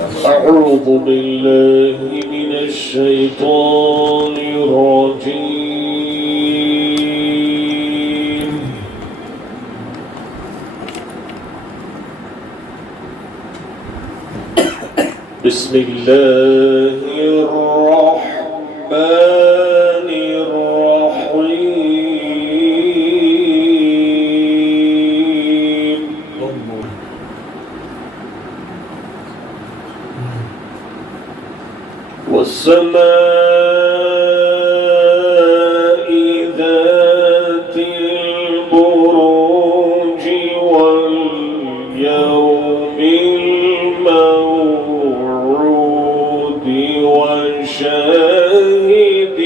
أعوذ بالله من الشيطان الرجيم. بسم الله الرحمن الرحيم. والسماء ذات البروج واليوم الموعود وشاهد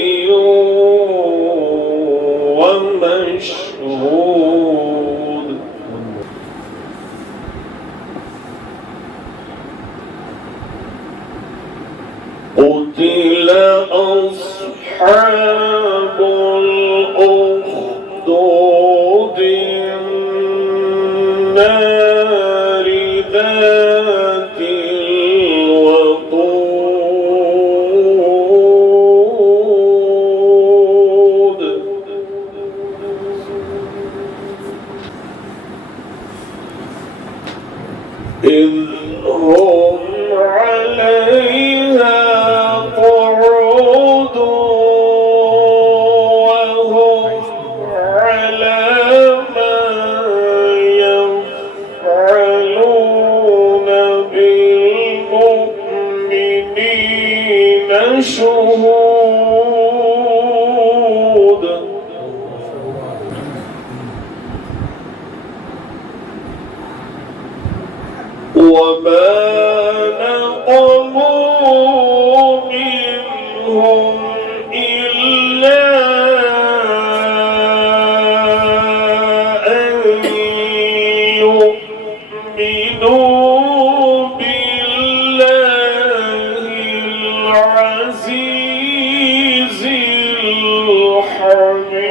ومشهود. قتل أصحاب الأخدود النار ذات الوقود إذ هم عليها قعود وهم على ما يفعلون بالمؤمنين شهود. وما نقموا منهم إلا أن يؤمنوا بالله العزيز الحميد.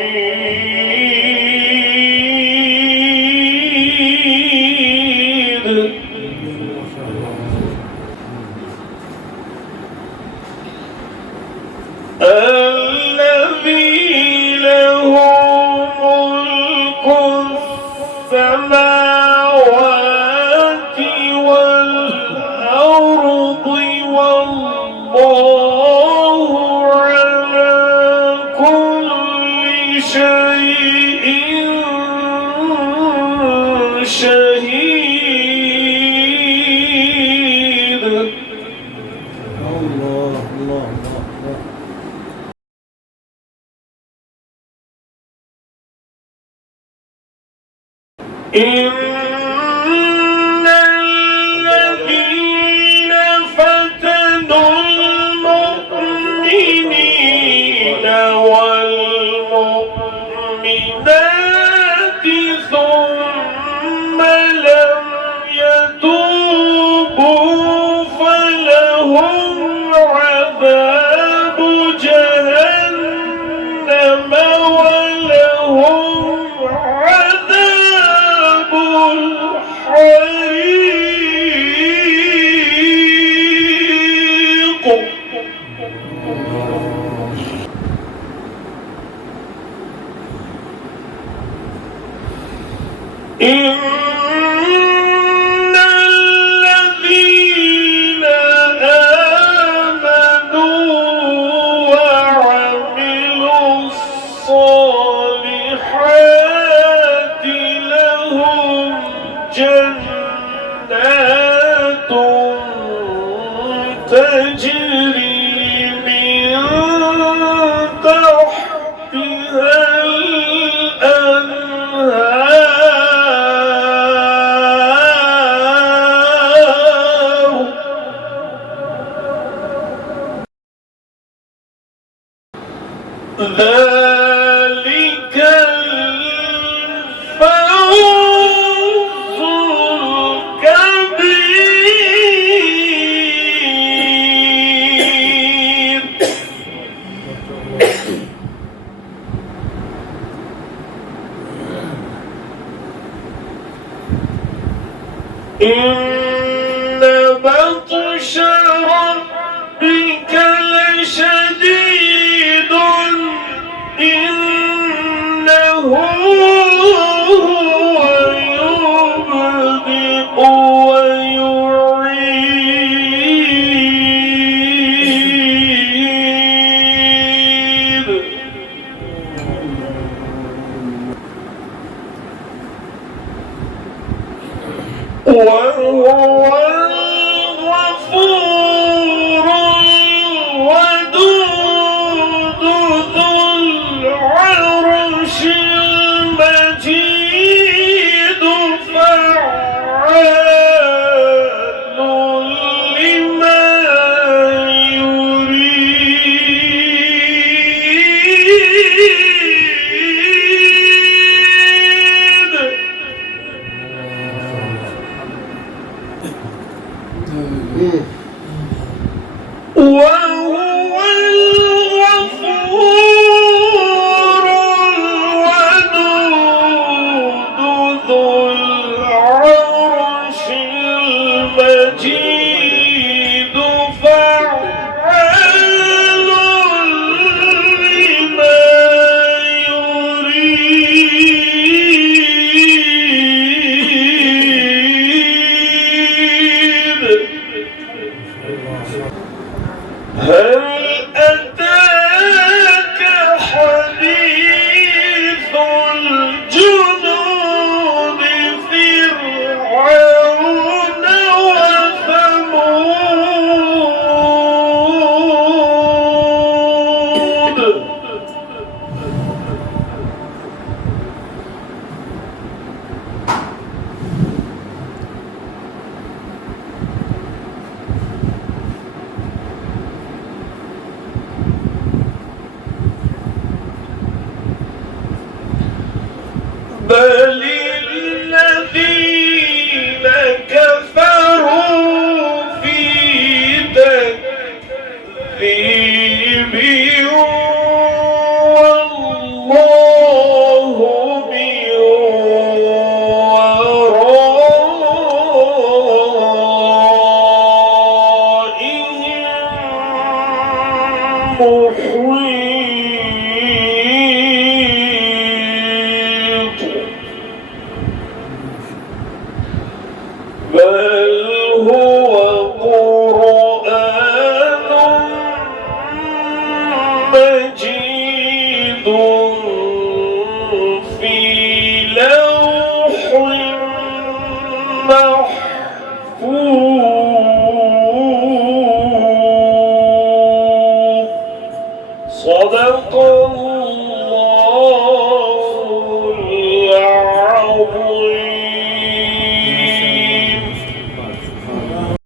الذي له ملك السماوات والأرض والله على كل شيء شهيد. الله الله الله. إن الذين فتنوا المؤمنين والمؤمنات ثم لم يتوبوا فلهم عذاب جهنم ولهم عذاب الحريق. إن الذين آمنوا وعملوا الصالحات لهم جنات تجري من تحتها الأنهار. ذلك الفوز الكبير. إن بطش وهو الغفور الودود ذو العرش المجيد فعال لما يريد. هل أتاك حديث الجنود فرعون وثمود. بل الذين كفروا في تكذيب والله من ورائهم محيط. بل هو قرآن مجيد في لوح محفوظ. صدق الله.